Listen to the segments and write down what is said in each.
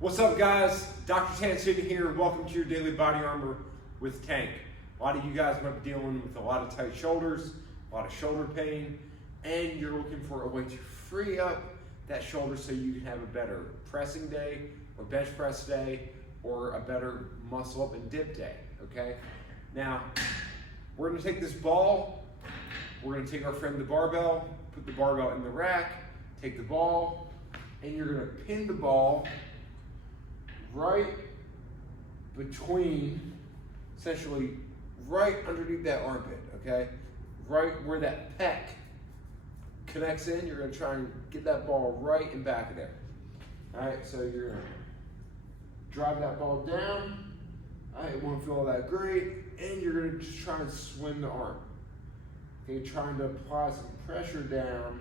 What's up, guys? Dr. Tan sitting here. Welcome to your daily body armor with Tank. A lot of you guys might be dealing with a lot of tight shoulders, a lot of shoulder pain, and you're looking for a way to free up that shoulder so you can have a better pressing day or bench press day or a better muscle up and dip day, okay? Now, we're gonna take this ball, we're gonna take our friend the barbell, put the barbell in the rack, take the ball, and you're gonna pin the ball right between, essentially right underneath that armpit, okay? Right where that pec connects in, you're gonna try and get that ball right in back of there. All right, so you're gonna drive that ball down. It won't feel all that great, and you're gonna just try and swing the arm. Okay, trying to apply some pressure down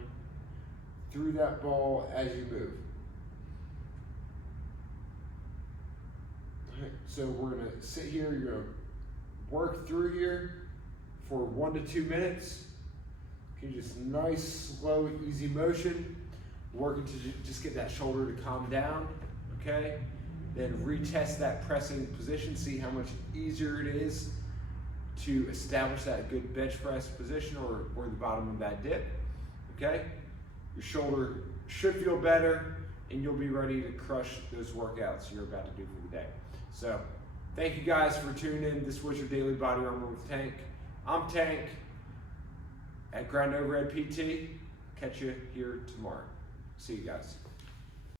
through that ball as you move. All right, so we're gonna sit here, you're gonna work through here for 1 to 2 minutes. Okay, just nice, slow, easy motion. Working to just get that shoulder to calm down, okay? Then retest that pressing position, see how much easier it is to establish that good bench press position or the bottom of that dip, okay? Your shoulder should feel better and you'll be ready to crush those workouts you're about to do for the day. So, thank you guys for tuning in. This was your Daily Body Armor with Tank. I'm Tank at Grind Overhead PT. Catch you here tomorrow. See you guys.